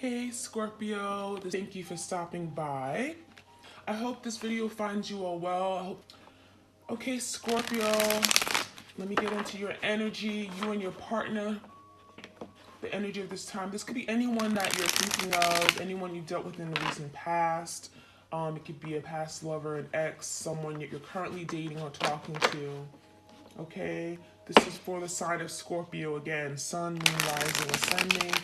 Hey Scorpio, thank you for stopping by. I hope this video finds you all well. Okay, Scorpio, let me get into your energy, you and your partner, the energy of this time. This could be anyone that you're thinking of, anyone you dealt with in the recent past. It could be a past lover, an ex, someone that you're currently dating or talking to. Okay, this is for the sign of Scorpio again, sun, moon, rising, ascending.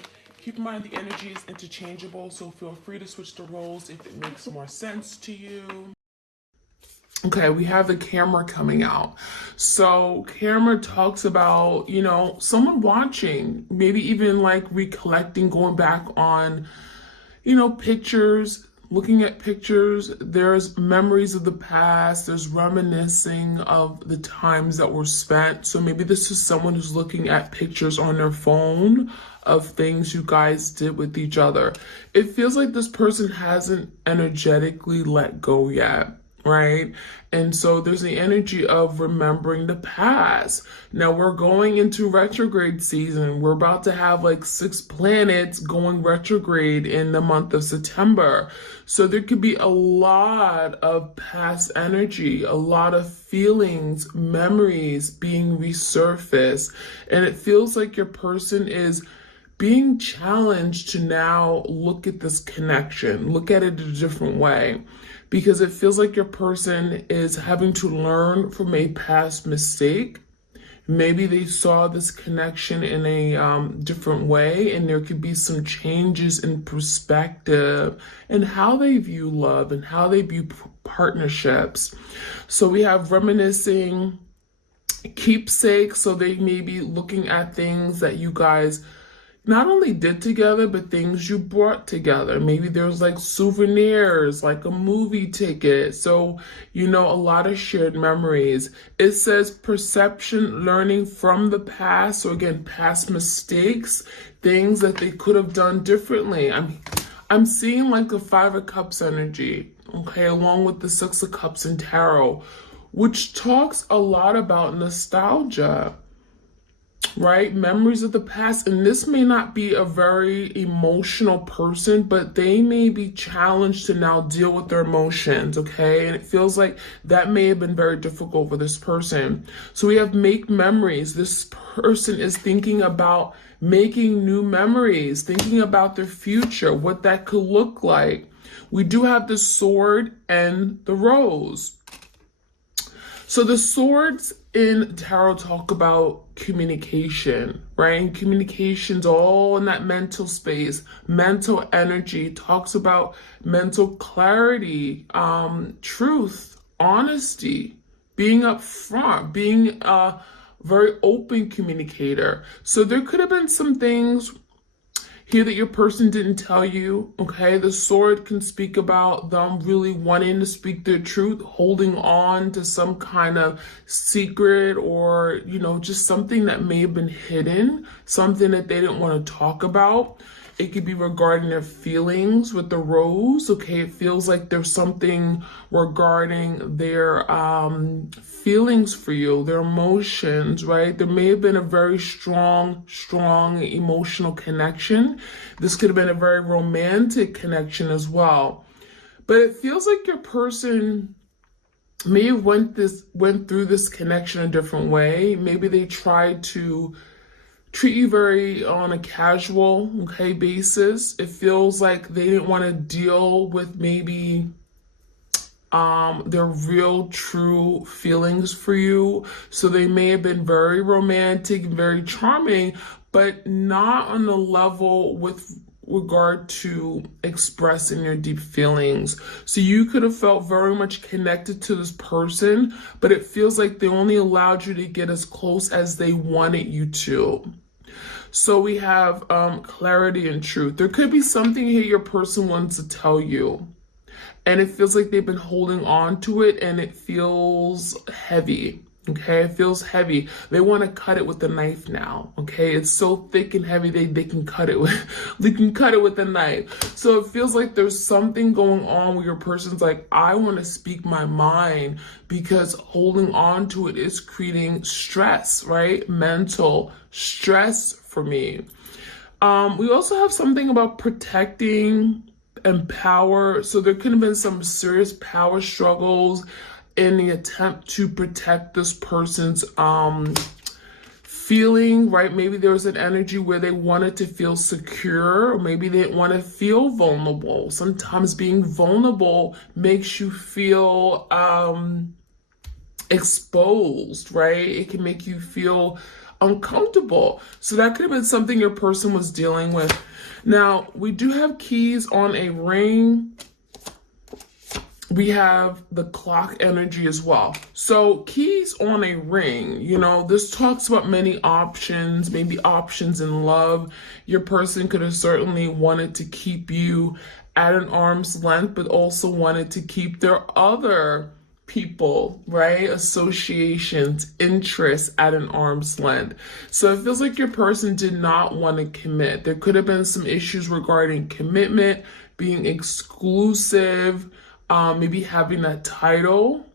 Keep in mind the energy is interchangeable, so feel free to switch the roles if it makes more sense to you. Okay, we have the camera coming out. So camera talks about, someone watching, maybe even like recollecting, going back on, pictures, looking at pictures. There's memories of the past, there's reminiscing of the times that were spent. So maybe this is someone who's looking at pictures on their phone of things you guys did with each other. It feels like this person hasn't energetically let go yet, right? And so there's the energy of remembering the past. Now we're going into retrograde season. We're about to have like 6 planets going retrograde in the month of September. So there could be a lot of past energy, a lot of feelings, memories being resurfaced. And it feels like your person is being challenged to now look at this connection, look at it a different way, because it feels like your person is having to learn from a past mistake. Maybe they saw this connection in a different way, and there could be some changes in perspective and how they view love and how they view partnerships. So we have reminiscing, keepsake, so they may be looking at things that you guys not only did together, but things you brought together. Maybe there's like souvenirs, like a movie ticket. So, a lot of shared memories. It says perception, learning from the past. So again, past mistakes, things that they could have done differently. I'm seeing like the 5 of Cups energy, okay, along with the 6 of Cups in tarot, which talks a lot about nostalgia, right? Memories of the past. And this may not be a very emotional person, but they may be challenged to now deal with their emotions, okay? And it feels like that may have been very difficult for this person. So we have make memories. This person is thinking about making new memories, thinking about their future, what that could look like. We do have the sword and the rose. So the swords in tarot talk about communication, right? And communication's all in that mental space. Mental energy talks about mental clarity, truth, honesty, being upfront, being a very open communicator. So there could have been some things here that your person didn't tell you, okay? The sword can speak about them really wanting to speak their truth, holding on to some kind of secret or, just something that may have been hidden, something that they didn't want to talk about. It could be regarding their feelings with the rose, okay? It feels like there's something regarding their feelings for you, their emotions, right? There may have been a very strong emotional connection. This could have been a very romantic connection as well. But it feels like your person may have went through this connection a different way. Maybe they tried to treat you very on a casual, okay, basis. It feels like they didn't want to deal with maybe their real true feelings for you. So they may have been very romantic, very charming, but not on the level with regard to expressing your deep feelings. So you could have felt very much connected to this person, but it feels like they only allowed you to get as close as they wanted you to. So we have clarity and truth. There could be something here your person wants to tell you, and it feels like they've been holding on to it, and it feels heavy. Okay, it feels heavy. They want to cut it with a knife now. Okay, it's so thick and heavy they can cut it with a knife. So it feels like there's something going on where your person's like, I want to speak my mind, because holding on to it is creating stress, right? Mental stress for me. We also have something about protecting and power. So there could have been some serious power struggles in the attempt to protect this person's feeling, right? Maybe there was an energy where they wanted to feel secure, or maybe they didn't want to feel vulnerable. Sometimes being vulnerable makes you feel exposed, right? It can make you feel uncomfortable. So that could have been something your person was dealing with. Now, we do have keys on a ring. We have the clock energy as well. So keys on a ring, this talks about many options, maybe options in love. Your person could have certainly wanted to keep you at an arm's length, but also wanted to keep their other people, right? Associations, interests at an arm's length. So it feels like your person did not want to commit. There could have been some issues regarding commitment, being exclusive, maybe having that title.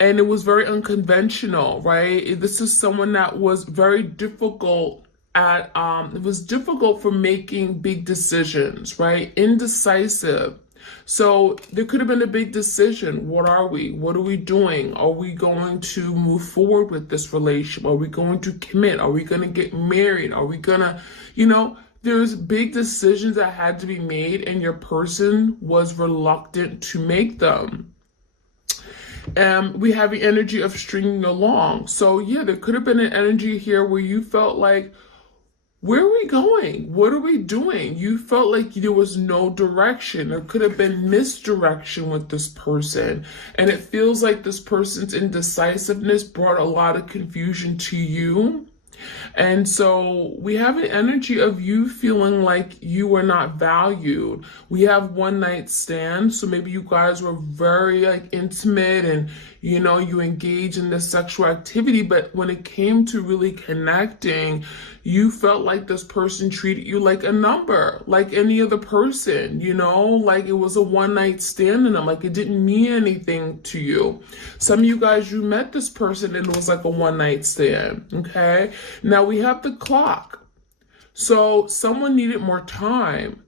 And it was very unconventional, right? This is someone that was very difficult at, it was difficult for making big decisions, right? Indecisive. So there could have been a big decision. What are we? What are we doing? Are we going to move forward with this relationship? Are we going to commit? Are we going to get married? Are we going to, there's big decisions that had to be made, and your person was reluctant to make them. We have the energy of stringing along. So yeah, there could have been an energy here where you felt like, where are we going? What are we doing? You felt like there was no direction. There could have been misdirection with this person. And it feels like this person's indecisiveness brought a lot of confusion to you. And so we have an energy of you feeling like you were not valued. We have one night stand. So maybe you guys were very intimate and, you engage in this sexual activity. But when it came to really connecting, you felt like this person treated you like a number, like any other person, like it was a one night stand and like it didn't mean anything to you. Some of you guys, you met this person and it was like a one night stand. Okay. Now we have the clock. So someone needed more time,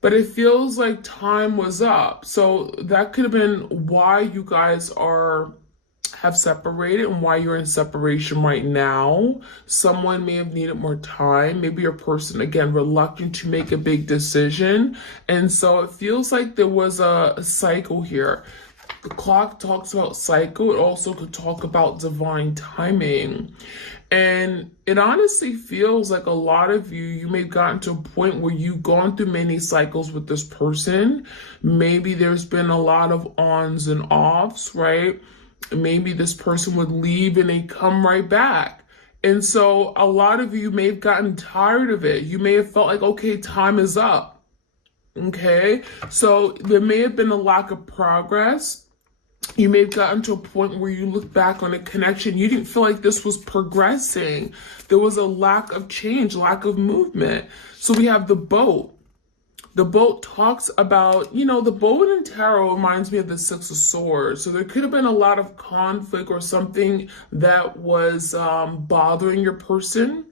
but it feels like time was up. So that could have been why you guys have separated and why you're in separation right now. Someone may have needed more time. Maybe your person, again, reluctant to make a big decision. And so it feels like there was a cycle here. The clock talks about cycle. It also could talk about divine timing. And it honestly feels like a lot of you may have gotten to a point where you've gone through many cycles with this person. Maybe there's been a lot of ons and offs, right? Maybe this person would leave and they come right back. And so a lot of you may have gotten tired of it. You may have felt like, okay, time is up. Okay. So there may have been a lack of progress. You may have gotten to a point where you look back on a connection. You didn't feel like this was progressing. There was a lack of change, lack of movement. So we have the boat. The boat talks about, the boat in tarot reminds me of the Six of Swords. So there could have been a lot of conflict or something that was bothering your person.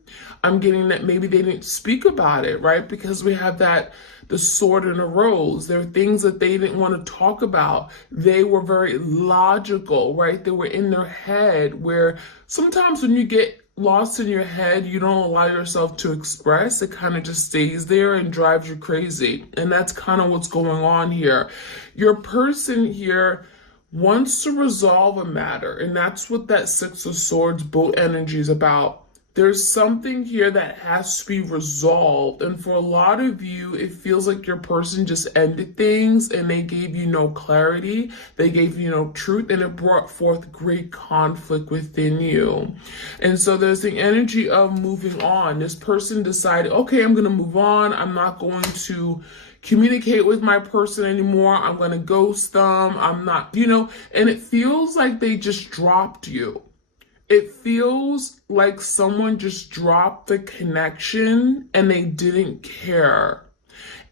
I'm getting that maybe they didn't speak about it, right? Because we have the sword and a rose. There are things that they didn't want to talk about. They were very logical, right? They were in their head, where sometimes when you get lost in your head, you don't allow yourself to express. It kind of just stays there and drives you crazy. And that's kind of what's going on here. Your person here wants to resolve a matter, and that's what that Six of Swords boat energy is about. There's something here that has to be resolved. And for a lot of you, it feels like your person just ended things and they gave you no clarity. They gave you no truth, and it brought forth great conflict within you. And so there's the energy of moving on. This person decided, okay, I'm going to move on. I'm not going to communicate with my person anymore. I'm going to ghost them. I'm not, and it feels like they just dropped you. It feels like someone just dropped the connection and they didn't care.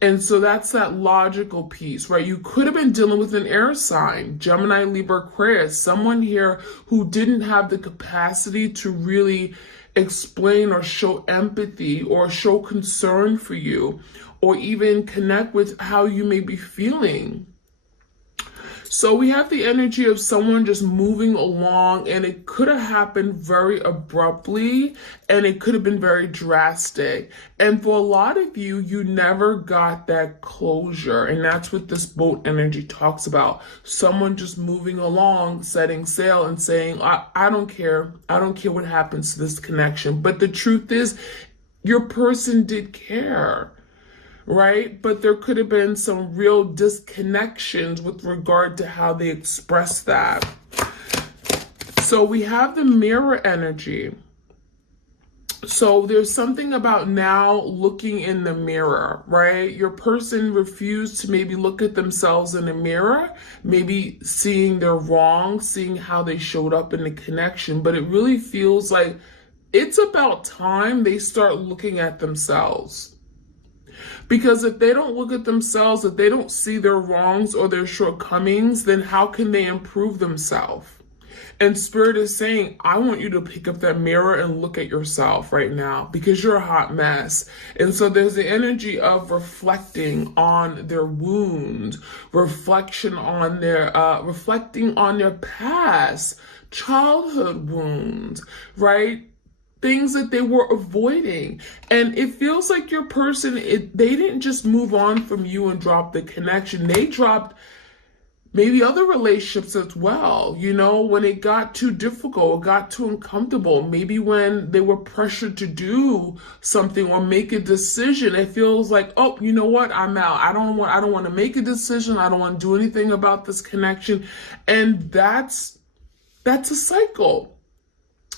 And so that's that logical piece, right? You could have been dealing with an air sign, Gemini, Libra, Aquarius, someone here who didn't have the capacity to really explain or show empathy or show concern for you, or even connect with how you may be feeling. So we have the energy of someone just moving along, and it could have happened very abruptly, and it could have been very drastic. And for a lot of you, you never got that closure. And that's what this boat energy talks about. Someone just moving along, setting sail and saying, I don't care. I don't care what happens to this connection. But the truth is, your person did care. Right? But there could have been some real disconnections with regard to how they express that. So we have the mirror energy. So there's something about now looking in the mirror, right? Your person refused to maybe look at themselves in the mirror, maybe seeing their wrongs, seeing how they showed up in the connection. But it really feels like it's about time they start looking at themselves. Because if they don't look at themselves, if they don't see their wrongs or their shortcomings, then how can they improve themselves? And Spirit is saying, I want you to pick up that mirror and look at yourself right now, because you're a hot mess. And so there's the energy of reflecting on their wounds, reflecting on their past childhood wounds, right? Things that they were avoiding. And it feels like your person, they didn't just move on from you and drop the connection. They dropped maybe other relationships as well. You know, when it got too difficult, it got too uncomfortable, maybe when they were pressured to do something or make a decision, it feels like, oh, you know what, I'm out. I don't want to make a decision. I don't want to do anything about this connection. And that's a cycle.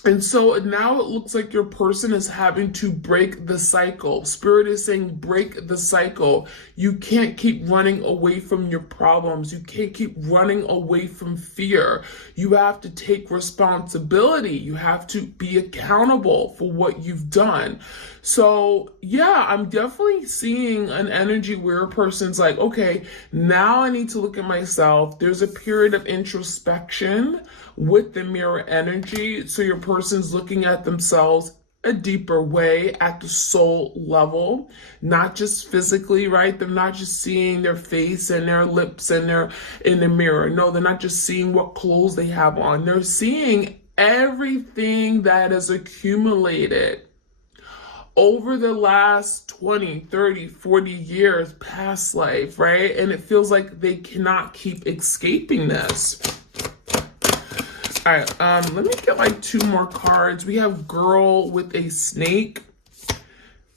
And so now it looks like your person is having to break the cycle. Spirit is saying, break the cycle. You can't keep running away from your problems. You can't keep running away from fear. You have to take responsibility. You have to be accountable for what you've done. So yeah, I'm definitely seeing an energy where a person's like, okay, now I need to look at myself. There's a period of introspection with the mirror energy. So your person's looking at themselves a deeper way at the soul level, not just physically, right? They're not just seeing their face and their lips and they're in the mirror. No, they're not just seeing what clothes they have on. They're seeing everything that is accumulated over the last 20, 30, 40 years past life, right? And it feels like they cannot keep escaping this. All right, let me get like two more cards. We have girl with a snake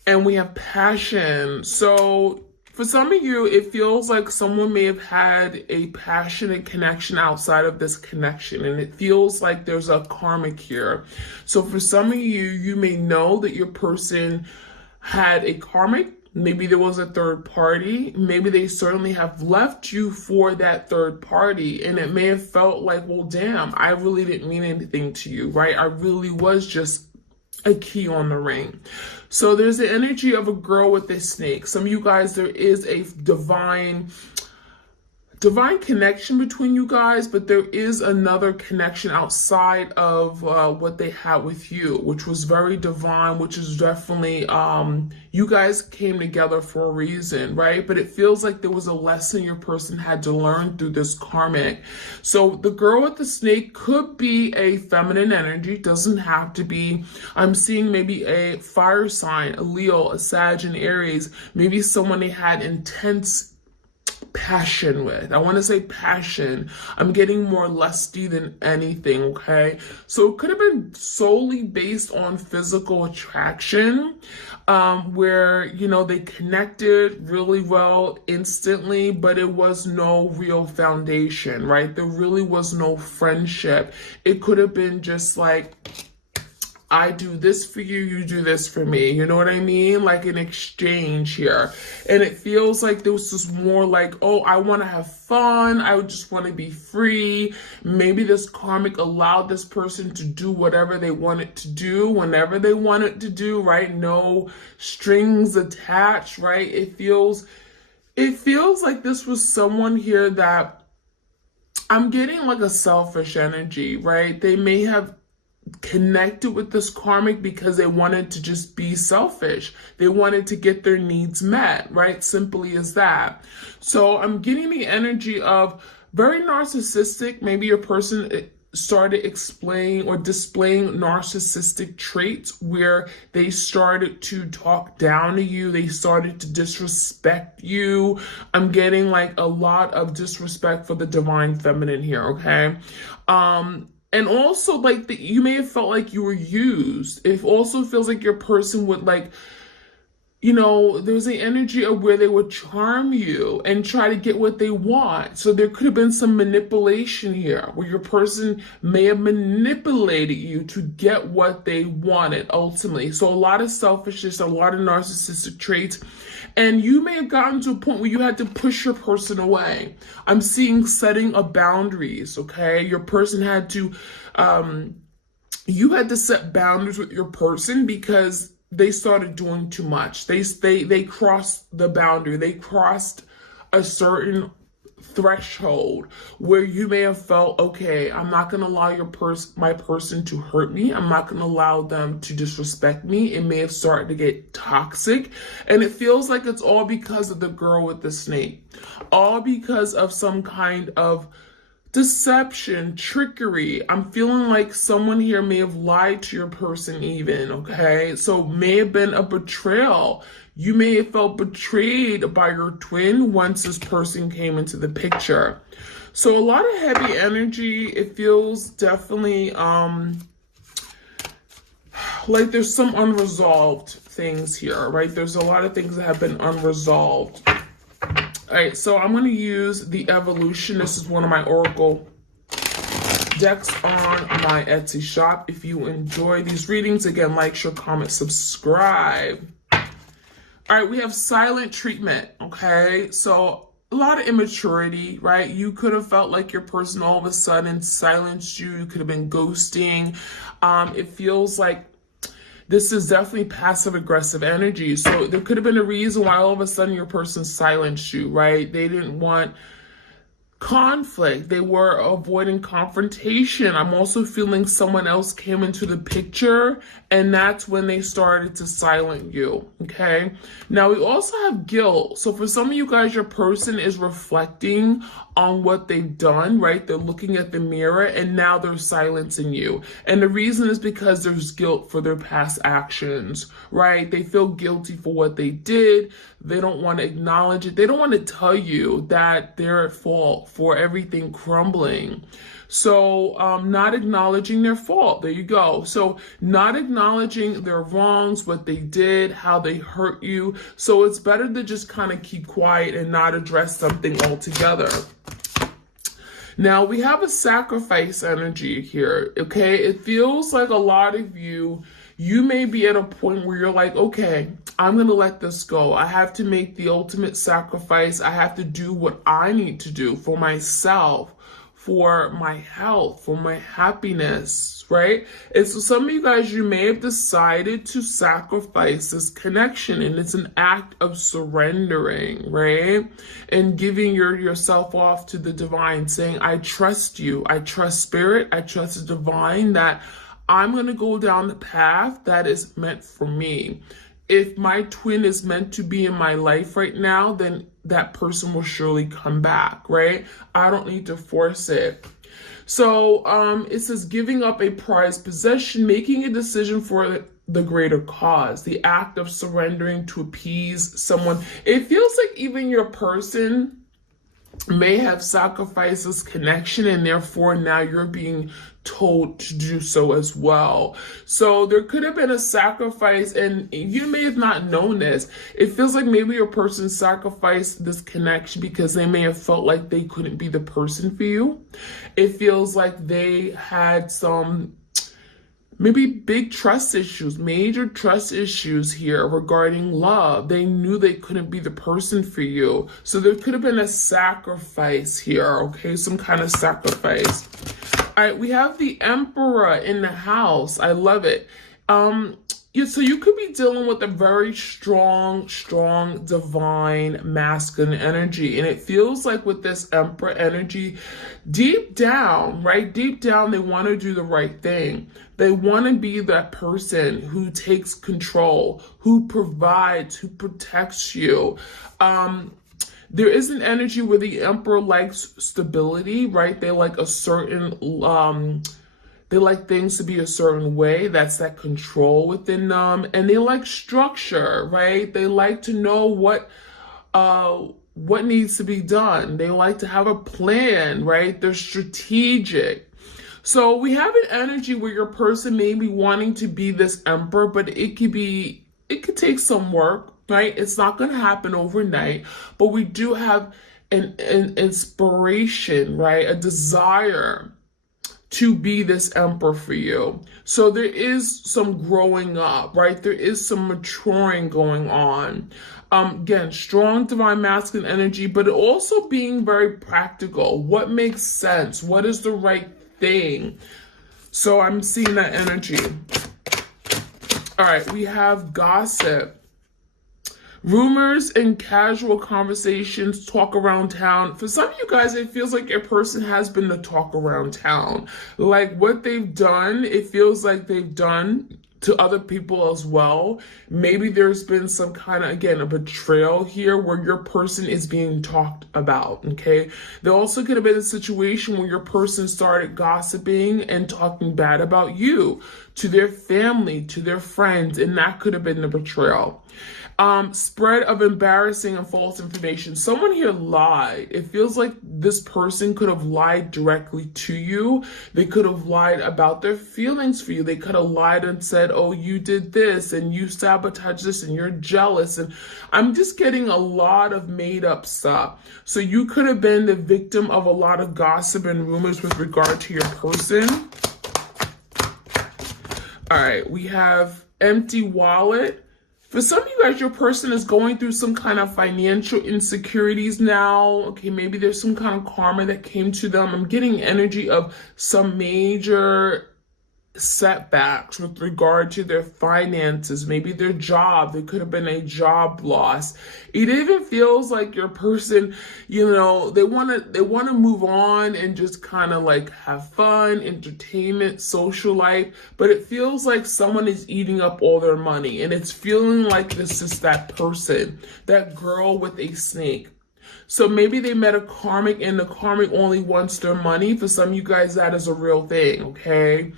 and we have passion. So for some of you, it feels like someone may have had a passionate connection outside of this connection, and it feels like there's a karmic here. So for some of you, you may know that your person had a karmic. Maybe there was a third party. Maybe they certainly have left you for that third party. And it may have felt like, well, damn, I really didn't mean anything to you, right? I really was just a key on the ring. So there's the energy of a girl with a snake. Some of you guys, there is a divine connection between you guys, but there is another connection outside of what they had with you, which was very divine, which is definitely, you guys came together for a reason, right? But it feels like there was a lesson your person had to learn through this karmic. So the girl with the snake could be a feminine energy, doesn't have to be. I'm seeing maybe a fire sign, a Leo, a Sag, and Aries, maybe someone they had intense passion with. I want to say passion. I'm getting more lusty than anything, okay? So it could have been solely based on physical attraction, where, you know, they connected really well instantly, but it was no real foundation, right? There really was no friendship. It could have been just like, I do this for you, you do this for me. You know what I mean? Like an exchange here. And it feels like there was just more like, oh, I want to have fun. I would just want to be free. Maybe this karmic allowed this person to do whatever they wanted to do, whenever they wanted to do, right? No strings attached, right? It feels like this was someone here that I'm getting like a selfish energy, right? They may have connected with this karmic because they wanted to just be selfish. They wanted to get their needs met, right? Simply as that. So I'm getting the energy of very narcissistic. Maybe your person started explaining or displaying narcissistic traits where they started to talk down to you. They started to disrespect you. I'm getting like a lot of disrespect for the divine feminine here, okay? And also like you may have felt like you were used. It also feels like your person would like, you know, there was the energy of where they would charm you and try to get what they want. So there could have been some manipulation here where your person may have manipulated you to get what they wanted ultimately. So a lot of selfishness, a lot of narcissistic traits. And you may have gotten to a point where you had to push your person away. I'm seeing setting of boundaries, okay? Your person had to, you had to set boundaries with your person because they started doing too much. They crossed the boundary. They crossed a certain threshold where you may have felt, okay, I'm not going to allow my person to hurt me. I'm not going to allow them to disrespect me. It may have started to get toxic. And it feels like it's all because of the girl with the snake. All because of some kind of deception, trickery. I'm feeling like someone here may have lied to your person even, okay? So may have been a betrayal. You may have felt betrayed by your twin once this person came into the picture. So a lot of heavy energy. It feels definitely like there's some unresolved things here, right? There's a lot of things that have been unresolved. All right, so I'm going to use the Evolution. This is one of my Oracle decks on my Etsy shop. If you enjoy these readings, again, like, share, comment, subscribe. All right, we have Silent Treatment, okay? So a lot of immaturity, right? You could have felt like your person all of a sudden silenced you. You could have been ghosting. It feels like this is definitely passive aggressive energy. So there could have been a reason why all of a sudden your person silenced you, right? They didn't want conflict. They were avoiding confrontation. I'm also feeling someone else came into the picture and that's when they started to silence you, okay? Now we also have guilt. So for some of you guys, your person is reflecting on what they've done, right? They're looking at the mirror and now they're silencing you. And the reason is because there's guilt for their past actions, right? They feel guilty for what they did. They don't want to acknowledge it. They don't want to tell you that they're at fault for everything crumbling. So not acknowledging their fault. There you go. So not acknowledging their wrongs, what they did, how they hurt you. So it's better to just kind of keep quiet and not address something altogether. Now we have a sacrifice energy here, okay? It feels like a lot of you may be at a point where you're like, okay, I'm going to let this go. I have to make the ultimate sacrifice. I have to do what I need to do for myself, for my health, for my happiness, right? And so some of you guys, you may have decided to sacrifice this connection, and it's an act of surrendering, right? And giving yourself off to the divine, saying, I trust you. I trust spirit. I trust the divine that I'm going to go down the path that is meant for me. If my twin is meant to be in my life right now, then that person will surely come back, right? I don't need to force it. So it says giving up a prized possession, making a decision for the greater cause, the act of surrendering to appease someone. It feels like even your person may have sacrificed this connection and therefore now you're being told to do so as well. So there could have been a sacrifice and you may have not known this. It feels like maybe your person sacrificed this connection because they may have felt like they couldn't be the person for you. It feels like they had some maybe big trust issues, major trust issues here regarding love. They knew they couldn't be the person for you. So there could have been a sacrifice here, okay? Some kind of sacrifice. All right, we have the Emperor in the house. I love it. Yeah, so you could be dealing with a very strong, divine masculine energy. And it feels like with this Emperor energy, deep down, right? Deep down, they want to do the right thing. They want to be that person who takes control, who provides, who protects you. There is an energy where the Emperor likes stability, right? They like a certain they like things to be a certain way. That's that control within them. And they like structure, right? They like to know what needs to be done. They like to have a plan, right? They're strategic. So we have an energy where your person may be wanting to be this emperor, but it could take some work, right? It's not going to happen overnight, but we do have an inspiration, right? A desire to be this emperor for you. So there is some growing up, right? There is some maturing going on. Again, strong divine masculine energy, but also being very practical. What makes sense? What is the right thing? So I'm seeing that energy. All right, we have gossip. Rumors and casual conversations, talk around town. For some of you guys, it feels like your person has been the talk around town. Like what they've done, it feels like they've done to other people as well. Maybe there's been some kind of, again, a betrayal here where your person is being talked about, okay? There also could have been a situation where your person started gossiping and talking bad about you to their family, to their friends, and that could have been the betrayal. Spread of embarrassing and false information. Someone here lied. It feels like this person could have lied directly to you. They could have lied about their feelings for you. They could have lied and said, oh, you did this and you sabotaged this and you're jealous. And I'm just getting a lot of made up stuff. So you could have been the victim of a lot of gossip and rumors with regard to your person. All right, we have empty wallet. For some of you guys, your person is going through some kind of financial insecurities now. Okay, maybe there's some kind of karma that came to them. I'm getting energy of some major setbacks with regard to their finances, maybe their job. There could have been a job loss. It even feels like your person, you know, they want to move on and just kind of like have fun, entertainment, social life, but it feels like someone is eating up all their money, and it's feeling like this is that person, that girl with a snake. So maybe they met a karmic and the karmic only wants their money. For some of you guys, that is a real thing, okay?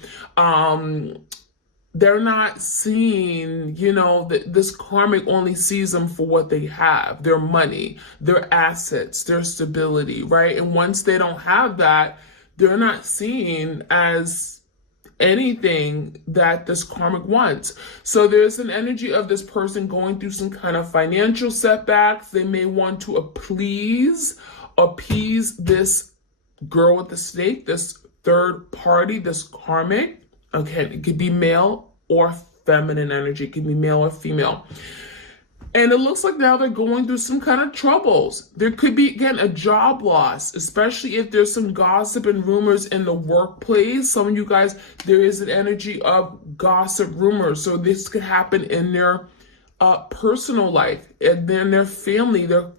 They're not seeing, you know, this karmic only sees them for what they have, their money, their assets, their stability, right? And once they don't have that, they're not seen as anything that this karmic wants. So there's an energy of this person going through some kind of financial setbacks. They may want to appease this girl with the snake, this third party, this karmic. Okay, it could be male or feminine energy. It could be male or female. And it looks like now they're going through some kind of troubles. There could be, again, a job loss, especially if there's some gossip and rumors in the workplace. Some of you guys, there is an energy of gossip rumors. So this could happen in their personal life, and then their family, their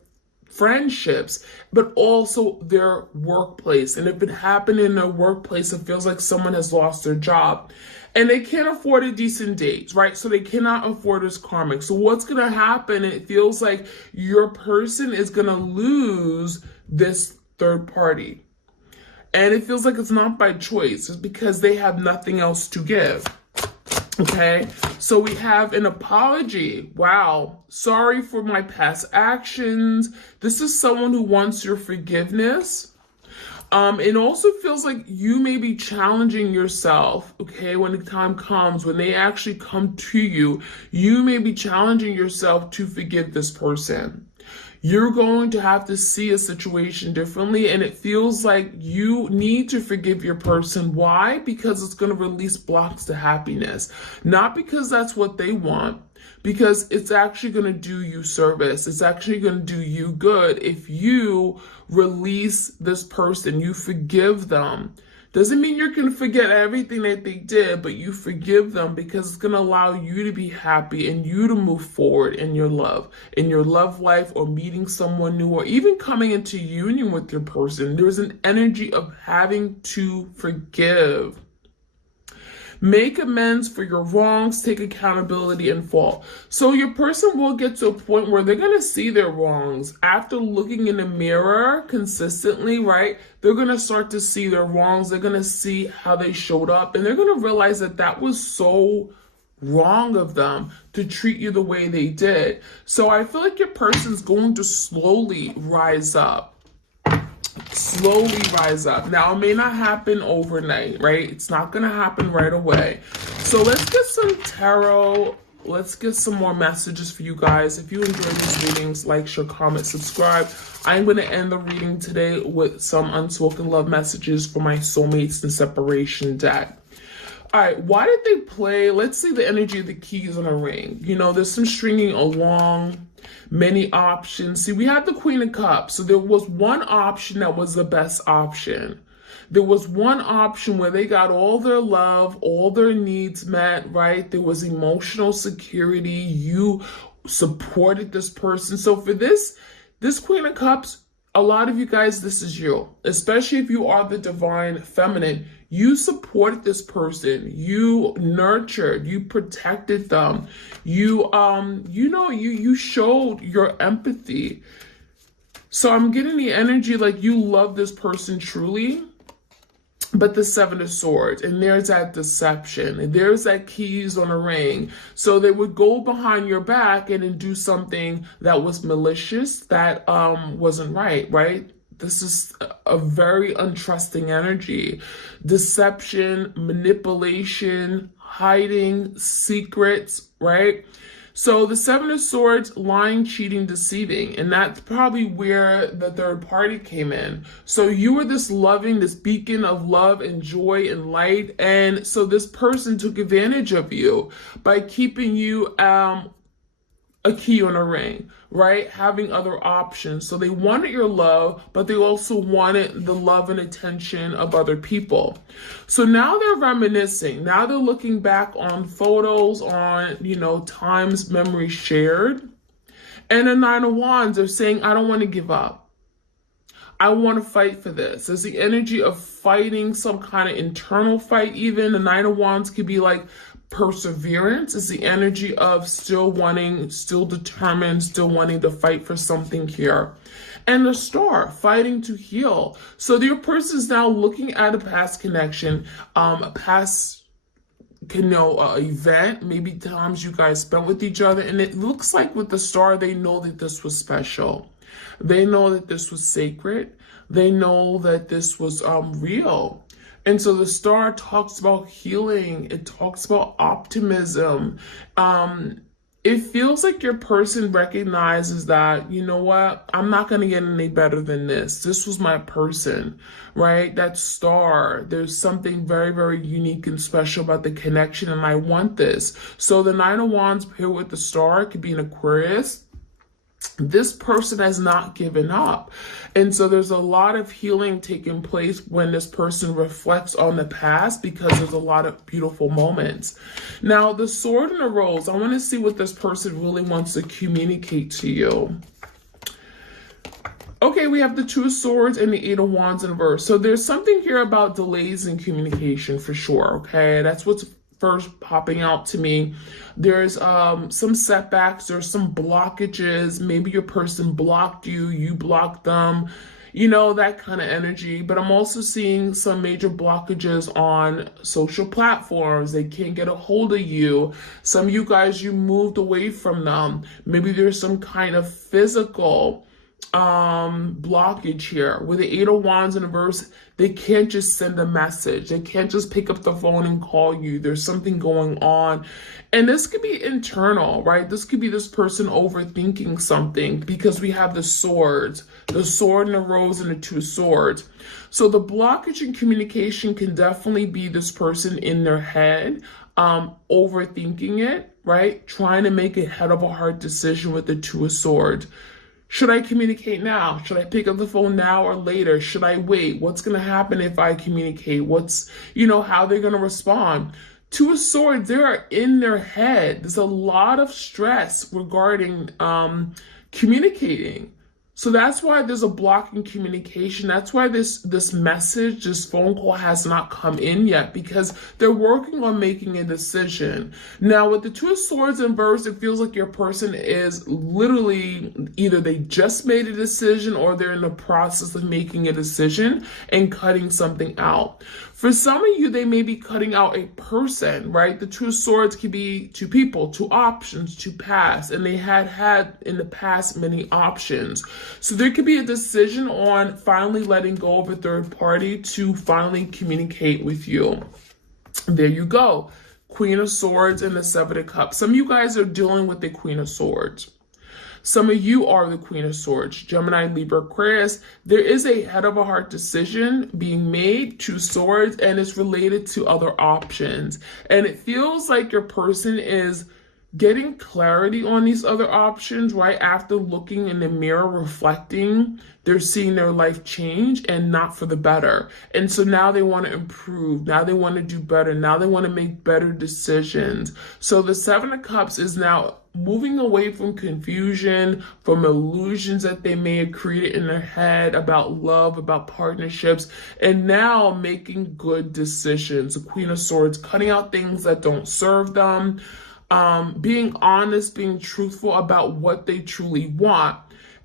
friendships, but also their workplace. And if it happened in their workplace, it feels like someone has lost their job. And they can't afford a decent date, right? So they cannot afford this karmic. So what's going to happen, it feels like your person is going to lose this third party. And it feels like it's not by choice. It's because they have nothing else to give. Okay, so we have an apology. Wow, sorry for my past actions. This is someone who wants your forgiveness. It also feels like you may be challenging yourself, okay, when the time comes, when they actually come to you, you may be challenging yourself to forgive this person. You're going to have to see a situation differently, and it feels like you need to forgive your person. Why? Because it's going to release blocks to happiness. Not because that's what they want, because it's actually going to do you service. It's actually going to do you good if you release this person, you forgive them. Doesn't mean you're going to forget everything that they did, but you forgive them because it's going to allow you to be happy and you to move forward in your love life, or meeting someone new, or even coming into union with your person. There's an energy of having to forgive. Make amends for your wrongs, take accountability and fault. So your person will get to a point where they're going to see their wrongs. After looking in the mirror consistently, right? They're going to start to see their wrongs. They're going to see how they showed up, and they're going to realize that that was so wrong of them to treat you the way they did. So I feel like your person's going to slowly rise up. Now, it may not happen overnight, right? It's not going to happen right away. So let's get some tarot. Let's get some more messages for you guys. If you enjoy these readings, like, share, comment, subscribe. I'm going to end the reading today with some unspoken love messages for my soulmates and separation deck. All right, why did they play? Let's see the energy of the keys on a ring. You know, there's some stringing along, many options. See, we have the Queen of Cups. So there was one option that was the best option. There was one option where they got all their love, all their needs met, right? There was emotional security. You supported this person. So for this Queen of Cups, a lot of you guys, this is you, especially if you are the divine feminine. You supported this person. You nurtured. You protected them. You showed your empathy. So I'm getting the energy like you love this person truly. But the Seven of Swords, and there's that deception, and there's that keys on a ring. So they would go behind your back and then do something that was malicious, that wasn't right? This is a very untrusting energy. Deception, manipulation, hiding, secrets, right? So the Seven of Swords, lying, cheating, deceiving. And that's probably where the third party came in. So you were this loving, this beacon of love and joy and light. And so this person took advantage of you by keeping you a key on a ring, right? Having other options. So they wanted your love, but they also wanted the love and attention of other people. So now they're reminiscing. Now they're looking back on photos, on, times, memories shared. And the Nine of Wands, they're saying, I don't want to give up. I want to fight for this. There's the energy of fighting, some kind of internal fight even. The Nine of Wands could be like perseverance. Is the energy of still wanting, still determined, still wanting to fight for something here. And the Star, fighting to heal. So your person is now looking at a past connection, a past event, maybe times you guys spent with each other. And it looks like with the Star, they know that this was special. They know that this was sacred. They know that this was real. And so the Star talks about healing. It talks about optimism. It feels like your person recognizes that, you know what, I'm not going to get any better than this. This was my person, right? That Star, there's something very, very unique and special about the connection, and I want this. So the Nine of Wands paired with the Star, it could be an Aquarius. This person has not given up. And so there's a lot of healing taking place when this person reflects on the past, because there's a lot of beautiful moments. Now, the Sword and the Rose, I want to see what this person really wants to communicate to you. Okay, we have the Two of Swords and the Eight of Wands in reverse. So there's something here about delays in communication for sure, okay? That's what's first popping out to me. There's some setbacks, there's some blockages. Maybe your person blocked you, you blocked them, that kind of energy. But I'm also seeing some major blockages on social platforms. They can't get a hold of you. Some of you guys, you moved away from them. Maybe there's some kind of physical blockage here. With the Eight of Wands in reverse, they can't just send a message. They can't just pick up the phone and call you. There's something going on. And this could be internal, right? This could be this person overthinking something, because we have the swords, the Sword and the Rose and the Two Swords. So the blockage in communication can definitely be this person in their head, overthinking it, right? Trying to make a head of a heart decision with the Two of Swords. Should I communicate now? Should I pick up the phone now or later? Should I wait? What's going to happen if I communicate? What's, how they're going to respond? Two of Swords, they are in their head. There's a lot of stress regarding communicating. So that's why there's a block in communication. That's why this message, this phone call has not come in yet, because they're working on making a decision. Now, with the Two of Swords in reverse, it feels like your person is literally either they just made a decision or they're in the process of making a decision and cutting something out. For some of you, they may be cutting out a person, right? The Two of Swords could be two people, two options, two paths, and they had in the past many options. So there could be a decision on finally letting go of a third party to finally communicate with you. There you go. Queen of Swords and the Seven of Cups. Some of you guys are dealing with the Queen of Swords. Some of you are the Queen of Swords, Gemini, Libra, Aquarius. There is a head of a heart decision being made, Two Swords, and it's related to other options. And it feels like your person is getting clarity on these other options, right? After looking in the mirror, reflecting, they're seeing their life change and not for the better. And so now they want to improve. Now they want to do better. Now they want to make better decisions. So the Seven of Cups is now moving away from confusion, from illusions that they may have created in their head about love, about partnerships, and now making good decisions. The Queen of Swords, cutting out things that don't serve them, being honest, being truthful about what they truly want.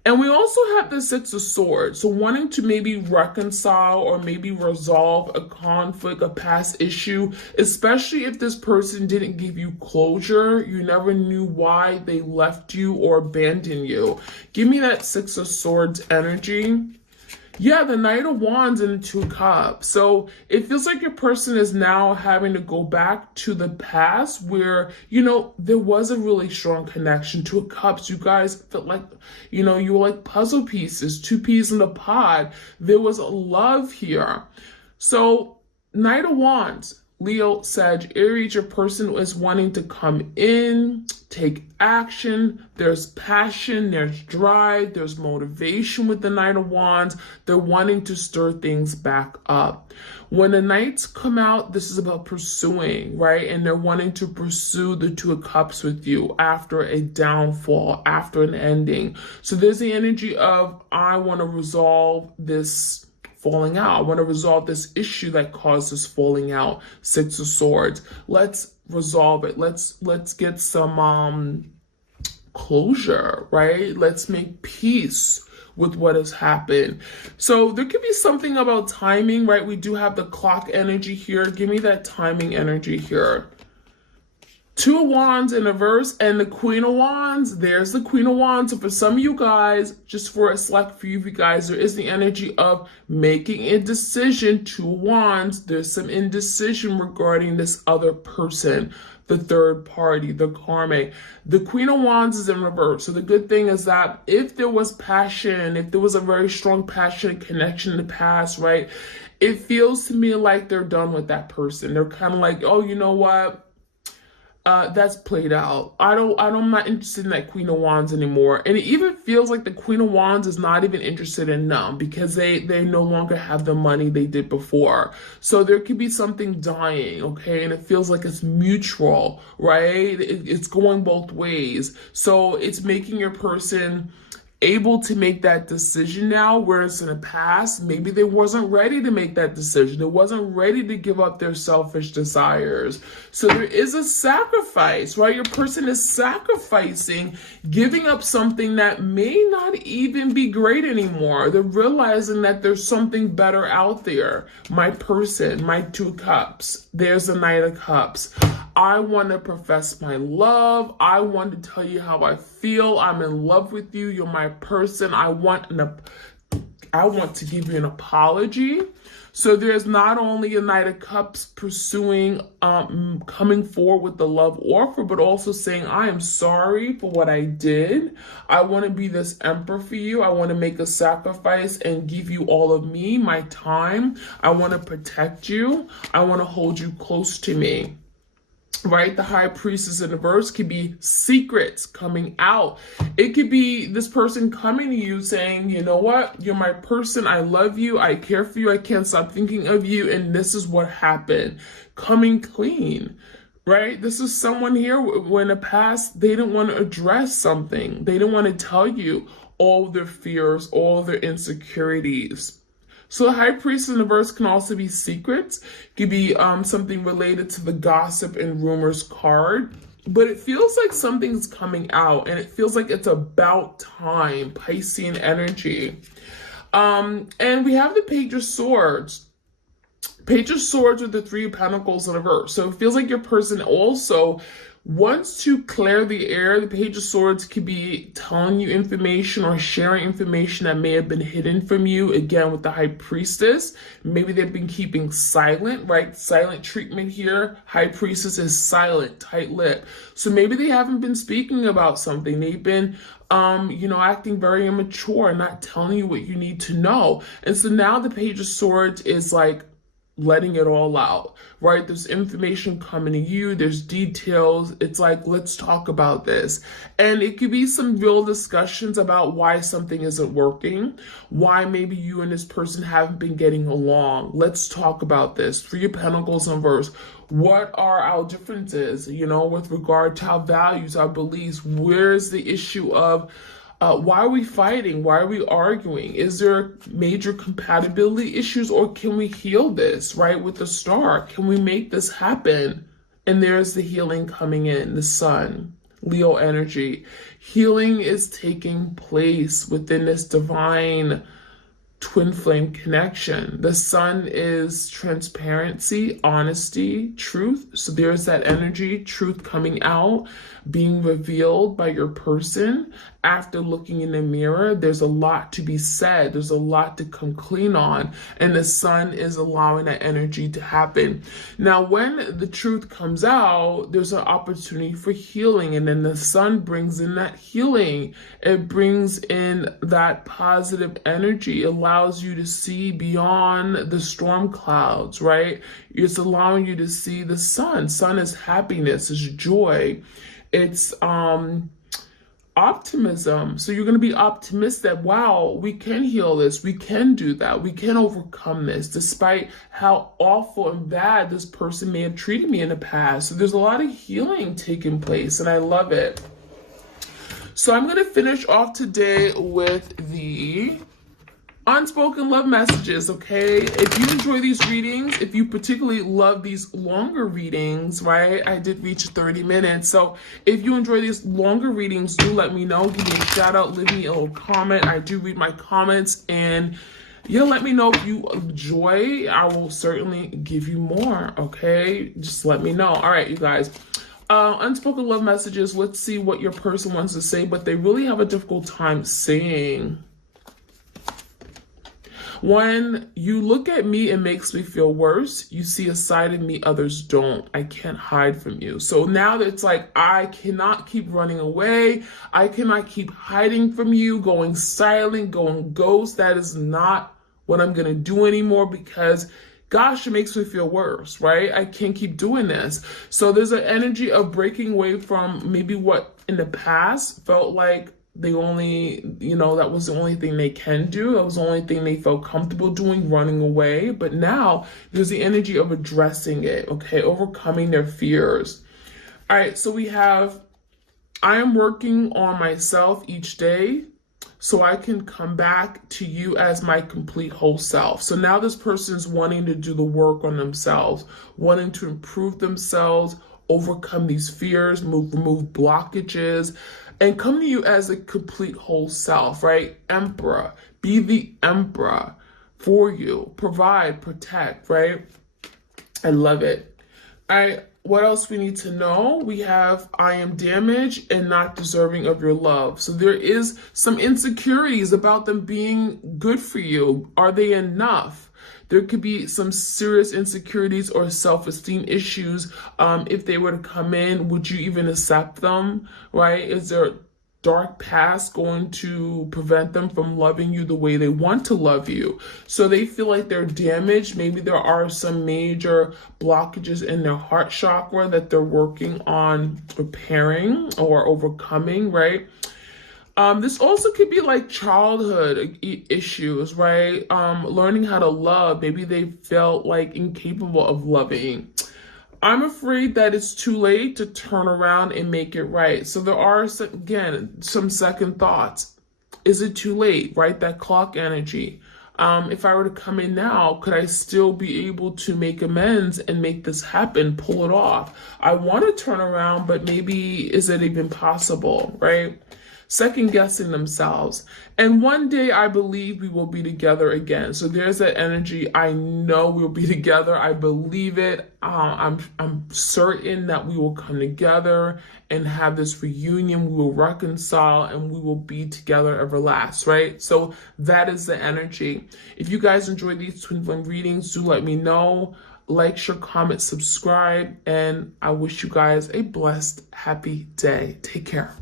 And we also have the Six of Swords. So wanting to maybe reconcile or maybe resolve a conflict, a past issue, especially if this person didn't give you closure. You never knew why they left you or abandoned you. Give me that Six of Swords energy. Yeah, the Knight of Wands and the Two of Cups. So it feels like your person is now having to go back to the past where, there was a really strong connection. Two of Cups, you guys felt like, you were like puzzle pieces, two peas in a pod. There was a love here. So Knight of Wands, Leo, Sag, Aries, your person is wanting to come in, take action. There's passion, there's drive, there's motivation with the Knight of Wands. They're wanting to stir things back up. When the Knights come out, this is about pursuing, right? And they're wanting to pursue the Two of Cups with you after a downfall, after an ending. So there's the energy of, I want to resolve this falling out. I want to resolve this issue that caused this falling out. Six of Swords. Let's resolve it. Let's get some closure, right? Let's make peace with what has happened. So there could be something about timing, right? We do have the clock energy here. Give me that timing energy here. Two of Wands in reverse and the Queen of Wands. There's the Queen of Wands. So for some of you guys, just for a select few of you guys, there is the energy of making a decision. Two of Wands. There's some indecision regarding this other person, the third party, the karmic. The Queen of Wands is in reverse. So the good thing is that if there was passion, if there was a very strong passionate connection in the past, right? It feels to me like they're done with that person. They're kind of like, oh, you know what? That's played out. I'm not interested in that Queen of Wands anymore. And it even feels like the Queen of Wands is not even interested in them because they no longer have the money they did before. So there could be something dying, okay? And it feels like it's mutual, right? It's going both ways. So it's making your person able to make that decision now, whereas in the past, maybe they wasn't ready to make that decision. They wasn't ready to give up their selfish desires. So there is a sacrifice, right? Your person is sacrificing, giving up something that may not even be great anymore. They're realizing that there's something better out there. My person, my Two of Cups. There's the Knight of Cups. I want to profess my love. I want to tell you how I feel. I'm in love with you. You're my person. I want to give you an apology. So there's not only a Knight of Cups pursuing, coming forward with the love offer, but also saying, I am sorry for what I did. I want to be this emperor for you. I want to make a sacrifice and give you all of me, my time. I want to protect you. I want to hold you close to me. right? The high priestess in the verse could be secrets coming out. It could be this person coming to you saying, you know what, you're my person, I love you, I care for you, I can't stop thinking of you, and this is what happened. Coming clean, right? This is someone here when in the past they didn't want to address something. They didn't want to tell you all their fears, all their insecurities. So the high priest in the verse can also be secrets. It could be something related to the gossip and rumors card. But it feels like something's coming out, and it feels like it's about time, Piscean energy. And we have the Page of Swords. Page of Swords with the Three of Pentacles in a verse. So it feels like your person also wants to clear the air. The Page of Swords could be telling you information or sharing information that may have been hidden from you. Again, with the High Priestess, maybe they've been keeping silent, right? Silent treatment here. High Priestess is silent, tight-lipped. So maybe they haven't been speaking about something. They've been acting very immature and not telling you what you need to know. And so now the Page of Swords is like letting it all out, right? There's information coming to you, there's details. It's like, let's talk about this. And it could be some real discussions about why something isn't working, why maybe you and this person haven't been getting along. Let's talk about this. Three of Pentacles in verse. What are our differences, with regard to our values, our beliefs? Where's the issue of why are we fighting? Why are we arguing? Is there major compatibility issues, or can we heal this, right? With the Star, can we make this happen? And there's the healing coming in, the Sun, Leo energy. Healing is taking place within this divine twin flame connection. The Sun is transparency, honesty, truth. So there's that energy, truth coming out, being revealed by your person. After looking in the mirror, there's a lot to be said. There's a lot to come clean on. And the Sun is allowing that energy to happen. Now, when the truth comes out, there's an opportunity for healing. And then the Sun brings in that healing. It brings in that positive energy. It allows you to see beyond the storm clouds, right? It's allowing you to see the Sun. Sun is happiness, is joy. It's optimism. So you're going to be optimistic. Wow, we can heal this. We can do that. We can overcome this, despite how awful and bad this person may have treated me in the past. So there's a lot of healing taking place, and I love it. So I'm going to finish off today with the unspoken love messages, okay? If you enjoy these readings, if you particularly love these longer readings, right? I did reach 30 minutes. So if you enjoy these longer readings, do let me know. Give me a shout out, leave me a little comment. I do read my comments, and yeah, let me know if you enjoy. I will certainly give you more, okay? Just let me know. All right, you guys. Unspoken love messages. Let's see what your person wants to say, but they really have a difficult time saying. When you look at me, it makes me feel worse. You see a side of me others don't. I can't hide from you. So now that it's like, I cannot keep running away. I cannot keep hiding from you, going silent, going ghost. That is not what I'm going to do anymore, because gosh, it makes me feel worse, right? I can't keep doing this. So there's an energy of breaking away from maybe what in the past felt like they only, that was the only thing they can do. That was the only thing they felt comfortable doing, running away. But now there's the energy of addressing it, okay? Overcoming their fears. All right, so we have, I am working on myself each day so I can come back to you as my complete whole self. So now this person's wanting to do the work on themselves, wanting to improve themselves, overcome these fears, remove blockages, and come to you as a complete whole self, right? Emperor, be the emperor for you, provide, protect, right? I love it. What else we need to know? We have, I am damaged and not deserving of your love. So there is some insecurities about them being good for you. Are they enough? There could be some serious insecurities or self-esteem issues. If they were to come in, would you even accept them, right? Is there dark past going to prevent them from loving you the way they want to love you. So they feel like they're damaged. Maybe there are some major blockages in their heart chakra that they're working on repairing or overcoming, right? This also could be like childhood issues, right? Learning how to love. Maybe they felt like incapable of loving. I'm afraid that it's too late to turn around and make it right. So there are, again, some second thoughts. Is it too late, right? That clock energy. If I were to come in now, could I still be able to make amends and make this happen, pull it off? I want to turn around, but maybe is it even possible, right? Second guessing themselves. And one day I believe we will be together again. So there's that energy. I know we'll be together. I believe it. I'm certain that we will come together and have this reunion. We will reconcile and we will be together everlast, right? So that is the energy. If you guys enjoyed these twin flame readings, do let me know. Like, share, comment, subscribe, and I wish you guys a blessed, happy day. Take care.